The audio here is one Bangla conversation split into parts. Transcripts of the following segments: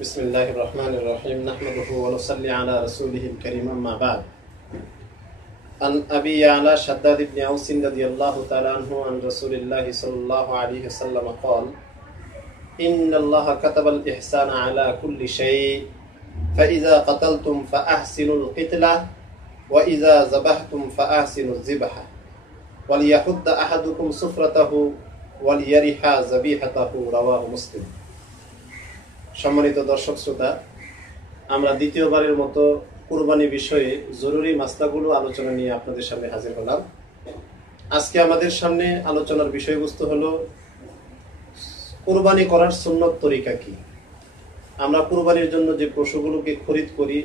बिस्मिल्लाहिर रहमानिर रहीम नहमदुहु व नुसल्ली अला रसूलिहिल करीम अम्मा बाद अन अबी याला शद्दाद इब्न औस रदियल्लाहु तआला अन्हु अन रसूलिल्लाहि सल्लल्लाहु अलैहि वसल्लम क़ाल इन्नल्लाह कतबल इहसाना अला कुल्ली शै फइज़ा क़तलतुम फअहसिनुल क़ितला व इज़ा ज़बहतुम फअहसिनुज़ ज़िबहा वलियहुद्द अहदुकुम सुफ्रतहु वलियरिहा ज़बीहतहु रवाहु मुस्लिम। সম্মানিত দর্শক শ্রোতা, আমরা দ্বিতীয়বারের মতো কুরবানি বিষয়ে জরুরি মাসলাগুলো আলোচনা নিয়ে আপনাদের সামনে হাজির হলাম। আজকে আমাদের সামনে আলোচনার বিষয়বস্তু হলো কুরবানি করার সুন্নত তরিকা কি। আমরা কুরবানির জন্য যে পশুগুলোকে খরিদ করি,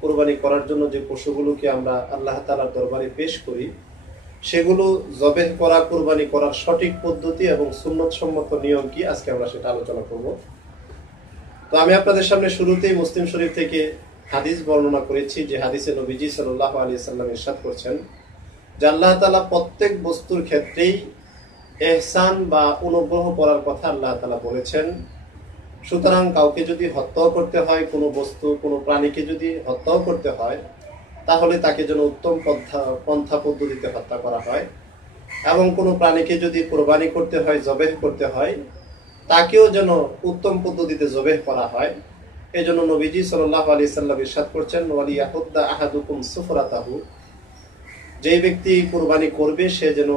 কুরবানি করার জন্য যে পশুগুলোকে আমরা আল্লাহ তাআলার দরবারে পেশ করি, সেগুলো জবেহ করা, কুরবানি করার সঠিক পদ্ধতি এবং সুন্নত সম্মত নিয়ম কি, আজকে আমরা সেটা আলোচনা করব। তো আমি আপনাদের সামনে শুরুতেই মুসলিম শরীফ থেকে হাদিস বর্ণনা করেছি, যে হাদিসে নবীজি সাল্লাল্লাহু আলাইহি ওয়াসাল্লাম ইরশাদ করছেন যে আল্লাহ তাআলা প্রত্যেক বস্তুর ক্ষেত্রেই ইহসান বা অনুগ্রহ করার কথা আল্লাহ তাআলা বলেছেন। সুতরাং কাউকে যদি হত্যা করতে হয়, কোনো বস্তু, কোনো প্রাণীকে যদি হত্যা করতে হয়, তাহলে তাকে যেন উত্তম পন্থা পদ্ধতিতে হত্যা করা হয়, এবং কোনো প্রাণীকে যদি কুরবানি করতে হয়, জবেহ করতে হয়, তাকেও যেন উত্তম পদ্ধতিতে জবেহ করা হয়। এজন্য নবীজি সাল্লাল্লাহু আলাইহি ওয়াসাল্লাম ইরশাদ করছেন ওয়ালিয়াহুদ্দা আহাদুকুম সুফরাতাহু, যে ব্যক্তি কুরবানি করবে সে যেন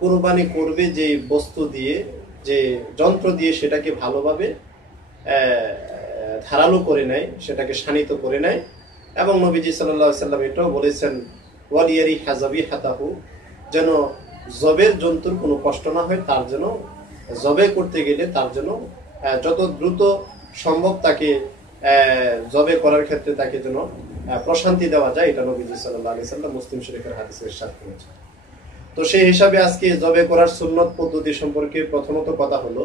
কুরবানি করবে যে বস্তু দিয়ে, যে যন্ত্র দিয়ে, সেটাকে ভালোভাবে ধারালো করে নেয়, সেটাকে শানিত করে নেয়। এবং নবীজি সাল্লাল্লাহু আলাইহি ওয়াসাল্লাম এটাও বলেছেন ওয়ালিয়ারিহা যাবিহাতাহু, যেন জবের জন্তুর কোনো কষ্ট না হয়, তার যেন জবে করতে গেলে তার জন্য যত দ্রুত সম্ভব তাকে জবে করার ক্ষেত্রে তাকে যেন প্রশান্তি দেওয়া যায়। এটা নবীজি সাল্লাল্লাহু আলাইহি ওয়াসাল্লাম মুসলিম শরীফের হাদিসে ইরশাদ করেছেন। তো সেই হিসাবে আজকে জবে করার সুন্নত পদ্ধতি সম্পর্কে প্রথমত কথা হলো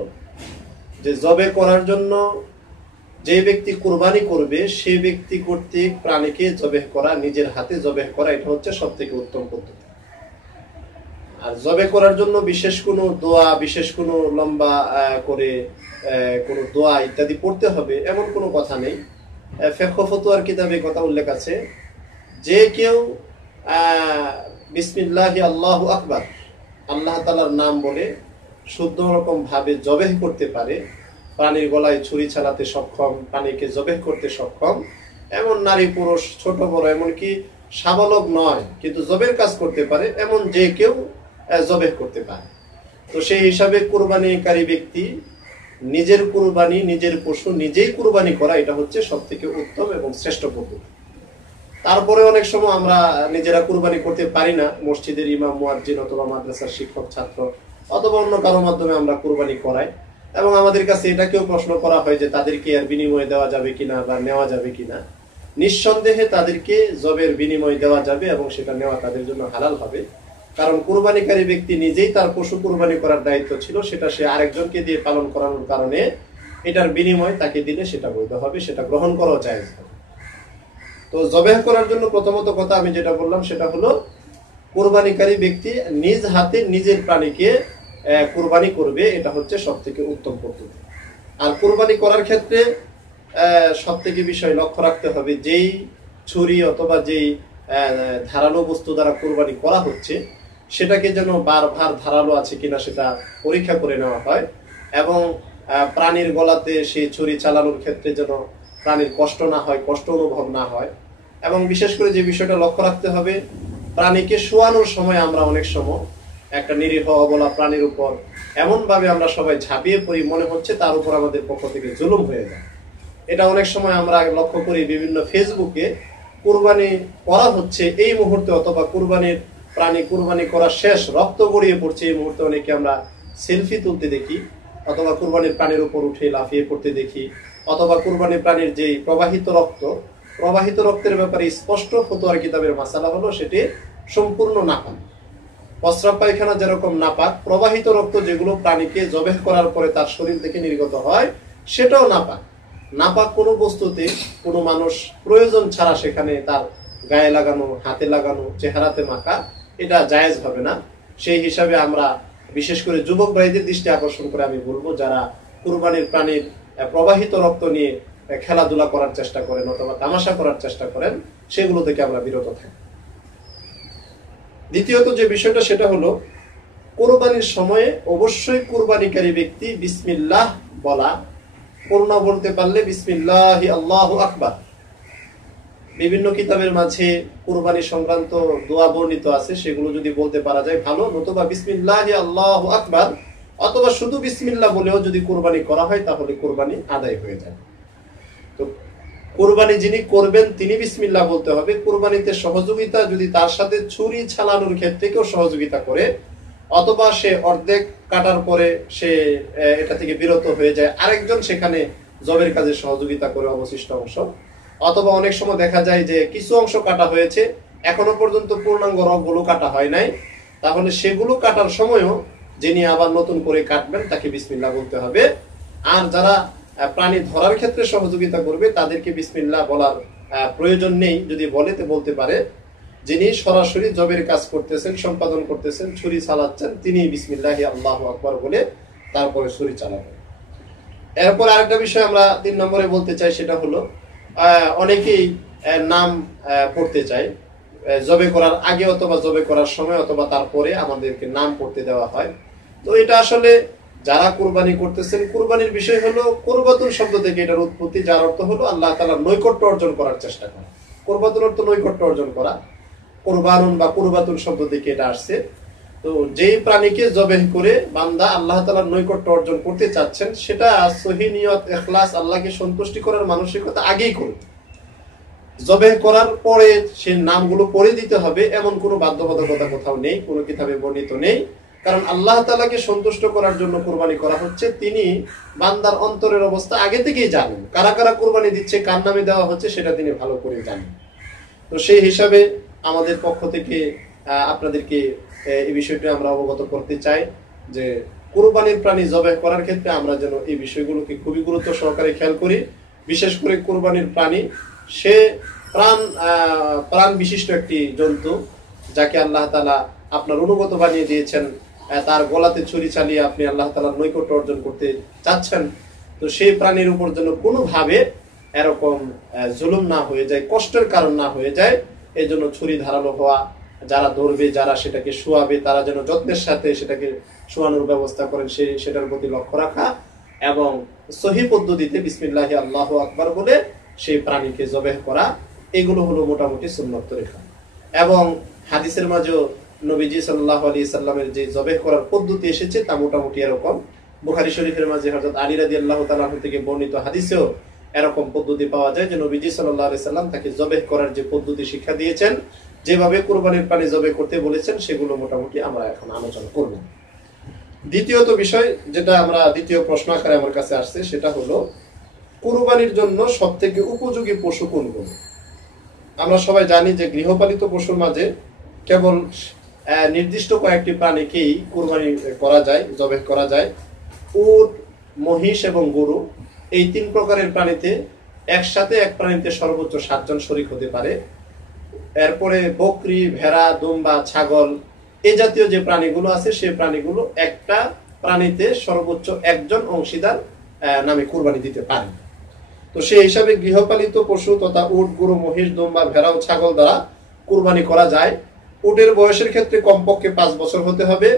যে জবে করার জন্য যে ব্যক্তি কুরবানি করবে সে ব্যক্তি কর্তৃক প্রাণীকে জবেহ করা, নিজের হাতে জবেহ করা, এটা হচ্ছে সবথেকে উত্তম পদ্ধতি। আর জবে করার জন্য বিশেষ কোনো দোয়া, বিশেষ কোনো লম্বা করে কোনো দোয়া ইত্যাদি পড়তে হবে এমন কোনো কথা নেই। ফিকহ ফতোয়ার কিতাবে কথা উল্লেখ আছে যে কেউ বিসমিল্লাহি আল্লাহু আকবার, আল্লাহ তাআলার নাম বলে শুদ্ধ রকম ভাবে জবেহ করতে পারে, প্রাণীর গলায় ছুরি চালাতে সক্ষম, প্রাণীকে জবেহ করতে সক্ষম, এমন নারী পুরুষ ছোট বড় এমনকি সাবালক নয় কিন্তু জবের কাজ করতে পারে, এমন যে কেউ জবেহ করতে পারে। তো সেই হিসাবে কুরবানিকারী ব্যক্তি নিজের কুরবানি, নিজের পশু নিজেই কুরবানি করা, এটা হচ্ছে সব থেকে উত্তম এবং শ্রেষ্ঠ পদ্ধতি। তারপরে অনেক সময় আমরা নিজেরা কুরবানি করতে পারি না, মসজিদের ইমাম, মুয়াজ্জিন অথবা মাদ্রাসার শিক্ষক, ছাত্র অথবা অন্য কারোর মাধ্যমে আমরা কুরবানি করাই, এবং আমাদের কাছে এটাকেও প্রশ্ন করা হয় যে তাদেরকে এর বিনিময়ে দেওয়া যাবে কিনা বা নেওয়া যাবে কিনা। নিঃসন্দেহে তাদেরকে জবের বিনিময় দেওয়া যাবে এবং সেটা নেওয়া তাদের জন্য হালাল হবে, কারণ কুরবানিকারী ব্যক্তি নিজেই তার পশু কুরবানি করার দায়িত্ব ছিল, সেটা সে আরেকজনকে দিয়ে পালন করানোর কারণে এটার বিনিময় তাকে দিলে সেটা বৈধ হবে, সেটা গ্রহণ করাও জায়েজ হবে। তো জবেহ করার জন্য প্রথমত কথা আমি যেটা বললাম সেটা হলো কুরবানিকারী ব্যক্তি নিজ হাতে নিজের প্রাণীকে কুরবানি করবে, এটা হচ্ছে সব থেকে উত্তম পদ্ধতি। আর কুরবানি করার ক্ষেত্রে সব থেকে বিষয় লক্ষ্য রাখতে হবে, যেই ছুরি অথবা যেই ধারালো বস্তু দ্বারা কুরবানি করা হচ্ছে সেটাকে যেন বারবার ধারালো আছে কিনা সেটা পরীক্ষা করে নেওয়া হয়, এবং প্রাণীর গলাতে সেই ছুরি চালানোর ক্ষেত্রে যেন প্রাণীর কষ্ট না হয়, কষ্ট অনুভব না হয়। এবং বিশেষ করে যে বিষয়টা লক্ষ্য রাখতে হবে, প্রাণীকে শোয়ানোর সময় আমরা অনেক সময় একটা নিরীহ অবলা প্রাণীর উপর এমন ভাবে আমরা সবাই ঝাঁপিয়ে পড়ি, মনে হচ্ছে তার উপর আমাদের পক্ষ থেকে জুলুম হয়ে যায়। এটা অনেক সময় আমরা লক্ষ্য করি বিভিন্ন ফেসবুকে কুরবানি করা হচ্ছে এই মুহূর্তে, অথবা কুরবানির প্রাণী কুরবানি করা শেষ, রক্ত গড়িয়ে পড়ছে এই মুহূর্তে অনেকে আমরা সেলফি তুলতে দেখি, অথবা কুরবানির প্রাণীর উপর উঠে লাফিয়ে পড়তে দেখি, অথবা কুরবানির প্রাণীর যে প্রবাহিত রক্তের ব্যাপারে স্পষ্ট ফতোয়ার কিতাবের মাসালা হলো সেটি সম্পূর্ণ নাপাক। প্রস্রাব পায়খানা যেরকম নাপাক, প্রবাহিত রক্ত যেগুলো প্রাণীকে জবেহ করার পরে তার শরীর থেকে নির্গত হয় সেটাও নাপাক। নাপাক কোনো বস্তুতে কোনো মানুষ প্রয়োজন ছাড়া সেখানে তার গায়ে লাগানো, হাতে লাগানো, চেহারাতে মাখা, এটা জায়েজ হবে না। সেই হিসাবে আমরা বিশেষ করে যুবক ভাইদের দৃষ্টি আকর্ষণ করে আমি বলবো, যারা কুরবানির প্রাণীর প্রবাহিত রক্ত নিয়ে খেলাধুলা করার চেষ্টা করেন অথবা তামাশা করার চেষ্টা করেন, সেগুলো থেকে আমরা বিরত থাকি। দ্বিতীয়ত যে বিষয়টা সেটা হলো কোরবানির সময়ে অবশ্যই কোরবানিকারী ব্যক্তি বিসমিল্লাহ বলা, পূর্ণ বলতে পারলে বিসমিল্লাহি আল্লাহু আকবার। বিভিন্ন কিতাবের মাঝে কুরবানি সংক্রান্ত দোয়া বর্ণিত আছে, সেগুলো যদি বলতে পারা যায় ভালো, নতুবা বিসমিল্লাহি আল্লাহু আকবার অথবা শুধু বিসমিল্লাহ বলেও যদি কুরবানি করা হয় তাহলে কুরবানি আদায় হয়ে যায়। তো কুরবানি যিনি করবেন তিনি বিসমিল্লাহ বলতে হবে। কুরবানিতে সহযোগিতা যদি তার সাথে ছুরি চালানোর ক্ষেত্রে কেউ সহযোগিতা করে অথবা সে অর্ধেক কাটার পরে সে এটা থেকে বিরত হয়ে যায়, আরেকজন সেখানে জবের কাজে সহযোগিতা করে অবশিষ্ট অংশ, অথবা অনেক সময় দেখা যায় যে কিছু অংশ কাটা হয়েছে এখনো পর্যন্ত পূর্ণাঙ্গ রগগুলো কাটা হয় নাই, তাহলে সেগুলো কাটার সময়ও যিনি আবার নতুন করে কাটবেন তাকে বিসমিল্লাহ বলতে হবে। আর যারা প্রাণী ধরার ক্ষেত্রে সহযোগিতা করবে তাদেরকে বিসমিল্লাহ বলার প্রয়োজন নেই, যদি বলে তো বলতে পারে। যিনি সরাসরি জবের কাজ করতেছেন, সম্পাদন করতেছেন, ছুরি চালাচ্ছেন, তিনি বিসমিল্লাহি আল্লাহু আকবার বলে তারপরে ছুরি চালাবেন। এরপর আরেকটা বিষয় আমরা 3 নম্বরে বলতে চাই, সেটা হলো অনেকেই নাম পড়তে চায় জবে করার আগে অথবা জবে করার সময় অথবা তারপরে আমাদেরকে নাম পড়তে দেওয়া হয়। তো এটা আসলে যারা কুরবানি করতেছেন, কুরবানির বিষয় হলো কুরবাতুন শব্দ থেকে এটার উৎপত্তি, যার অর্থ হলো আল্লাহ তাআলার নৈকট্য অর্জন করার চেষ্টা করা। কুরবাতুন অর্থ নৈকট্য অর্জন করা, কুরবানুন বা কুরবাতুন শব্দ থেকে এটা আসছে। তো যেই প্রাণীকে জবেহ করে বান্দা আল্লাহ তাআলার নৈকট্য অর্জন করতে চাচ্ছেন, সেটা সহিহ নিয়ত, ইখলাস, আল্লাহকে সন্তুষ্টি করার মানসিকতা আগেই করুন। জবেহ করার পরে সে নামগুলো পড়ে দিতে হবে এমন কোনো বাধ্যবাধকতা কোথাও নেই, কোনো কিতাবে বর্ণিত নেই। কারণ আল্লাহ তাআলাকে সন্তুষ্ট করার জন্য কুরবানি করা হচ্ছে, তিনি বান্দার অন্তরের অবস্থা আগে থেকেই জানেন। কারা কারা কুরবানি দিচ্ছে, কার নামে দেওয়া হচ্ছে, সেটা তিনি ভালো করে জানেন। তো সেই হিসাবে আমাদের পক্ষ থেকে আপনাদেরকে এই বিষয়টা আমরা অবগত করতে চাই যে কুরবানির প্রাণী জবেহ করার ক্ষেত্রে আমরা যেন এই বিষয়গুলোকে খুবই গুরুত্ব সহকারে খেয়াল করি। বিশেষ করে কুরবানির প্রাণী, সে প্রাণ বিশিষ্ট একটি জন্তু, যাকে আল্লাহ তাআলা আপনার অনুগত বানিয়ে দিয়েছেন, তার গলাতে ছুরি চালিয়ে আপনি আল্লাহ তাআলার নৈকট্য অর্জন করতে চাচ্ছেন। তো সেই প্রাণীর উপর যেন কোনোভাবে এরকম জুলুম না হয়ে যায়, কষ্টের কারণ না হয়ে যায়, এই জন্য ছুরি ধারালো হওয়া, যারা ধরবে, যারা সেটাকে শোয়াবে, তারা যেন যত্নের সাথে সেটাকে শোয়ানোর ব্যবস্থা করেন, সেটার প্রতি লক্ষ্য রাখা এবং সহি পদ্ধতিতে বিসমিল্লাহি আল্লাহু আকবার বলে সেই প্রাণীকে জবেহ করা, এগুলো হলো মোটামুটি সুন্নত তরিকা। এবং হাদিসের মাঝেও নবীজি সাল্লাল্লাহু আলাইহি সাল্লামের যে জবেহ করার পদ্ধতি এসেছে তা মোটামুটি এরকম। বুখারী শরীফের মাঝে হযরত আলী রাদিয়াল্লাহু তাআলা থেকে বর্ণিত হাদিসেও এরকম পদ্ধতি পাওয়া যায় যে নবীজি সাল্লাল্লাহু আলাইহি সাল্লাম তাকে জবেহ করার যে পদ্ধতি শিক্ষা দিয়েছেন, যেভাবে কুরবানির প্রাণী জবেহ করতে বলেছেন, সেগুলো মোটামুটি আমরা এখন আলোচনা করব। দ্বিতীয়ত বিষয় যেটা আমরা দ্বিতীয় প্রশ্ন আকারে আমার কাছে আসছে, সেটা হলো কুরবানির জন্য সবথেকে উপযোগী পশু কোনগুলো। আমরা সবাই জানি যে গৃহপালিত পশুর মাঝে কেবল নির্দিষ্ট কয়েকটি প্রাণীকেই কুরবানি করা যায়, জবেহ করা যায়। উট, মহিষ এবং গরু, এই 3 প্রকারের প্রাণীতে একসাথে এক প্রাণীতে সর্বোচ্চ 7 জন শরীক হতে পারে। এরপরে বকরি, ভেড়া, দুম্বা, ছাগল, এই জাতীয় যে প্রাণীগুলো আছে, সেই প্রাণীগুলো একটা প্রাণীতে সর্বোচ্চ 1 জন অংশীদার নামে কুরবানি দিতে পারে। তো সেই হিসাবে গৃহপালিত পশু তথা উট, গরু, মহিষ, দুম্বা, ভেড়া ও ছাগল দ্বারা কুরবানি করা যায়। উটের বয়সের ক্ষেত্রে কমপক্ষে 5 বছর হতে হবে,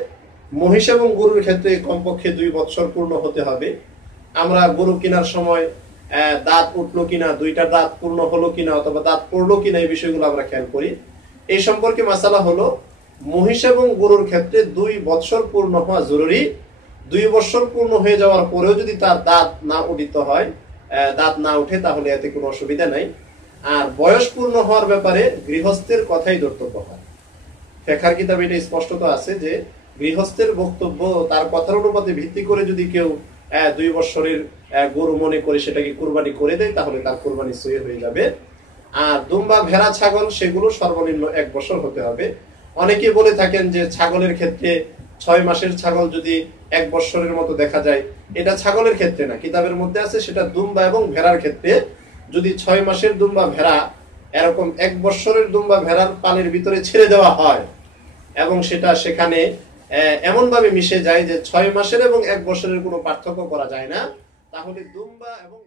মহিষ এবং গরুর ক্ষেত্রে কমপক্ষে 2 বছর পূর্ণ হতে হবে। আমরা গরু কেনার সময় দাঁত উঠলো কিনা, 2টা দাঁত পূর্ণ হলো কিনা অথবা দাঁত পড়লো কিনা, এই বিষয়গুলো আমরা খেয়াল করি। এই সম্পর্কে মাসালা হলো, মহিষ এবং গরুর ক্ষেত্রে 2 বছর পূর্ণ হওয়া জরুরি। 2 বছর পূর্ণ হয়ে যাওয়ার পরেও যদি তার দাঁত না উঠিত হয়, দাঁত না উঠে, তাহলে এতে কোনো অসুবিধা নাই। আর বয়স পূর্ণ হওয়ার ব্যাপারে গৃহস্থের কথাই ধর্তব্য হয়। ফিকহের কিতাবে এটা স্পষ্টত আছে যে গৃহস্থের বক্তব্য, তার কথার অনুপাতে ভিত্তি করে যদি কেউ 2 বছরের গরু মনে করে সেটাকে কুরবানি করে দেয়, তাহলে তার কুরবানি সহি হয়ে যাবে। আর দুম্বা, ভেড়া, ছাগল, সেগুলো সর্বনিম্ন 1 বছর হতে হবে। অনেকে বলে থাকেন যে ছাগলের ক্ষেত্রে 6 মাসের ছাগল যদি 1 বছরের মতো দেখা যায়, এটা ছাগলের ক্ষেত্রে না, কিতাবের মধ্যে আছে সেটা দুম্বা এবং ভেড়ার ক্ষেত্রে। যদি 6 মাসের দুম্বা ভেড়া এরকম 1 বছরের দুম্বা ভেড়ার পালের ভিতরে ছেড়ে দেওয়া হয় এবং সেটা সেখানে এমন ভাবে মিশে যায় যে 6 মাসের এবং 1 বছরের কোনো পার্থক্য করা যায় না, তাহলে দুম্বা এবং